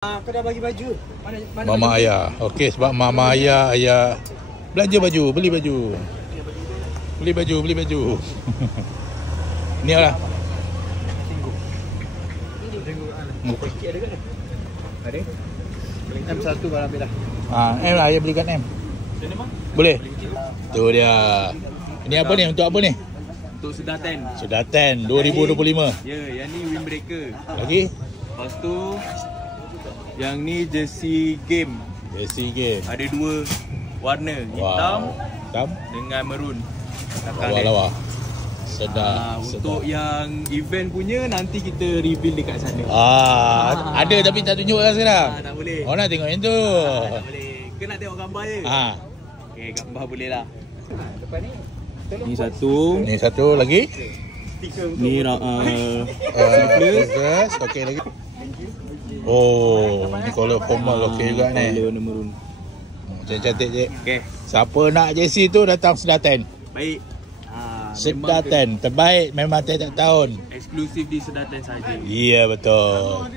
Kau dah bagi baju. Mana Mama baju? Ayah. Okey, sebab Mama Ayah belanja baju, beli baju. Beli baju. Ni lah. Sikit ada kan? Ada. M1 barang ambil dah. M lah, ayah belikan M. Boleh? Tu dia. Ini apa ni? Untuk apa ni? Untuk Sudah 10. Sudah 10 2025. Ya, yang ni windbreaker. Lagi? Lepas tu yang ni jersey game. Jersey game. Ada dua warna, hitam Hitam. dengan maroon. Lawa-lawa. Sedap. Untuk yang event punya nanti kita reveal dekat sana. Ada tapi tak tunjuk lah sekarang. Tak boleh. Orang nak tengok yang tu. Tak boleh. Ke nak tengok gambar je? Okey, gambar boleh lah. Depan ni. Ni satu. Ni satu lagi. Ni Sleeveless. Okey lagi. Oh, ni color formal okey juga ni. Color warna maroon. Cantik je. Okey. Siapa nak jersey tu datang Sudah 10. Baik. Sudah 10 terbaik memang tiap-tiap tahun. Eksklusif di Sudah 10 saja. Ya betul.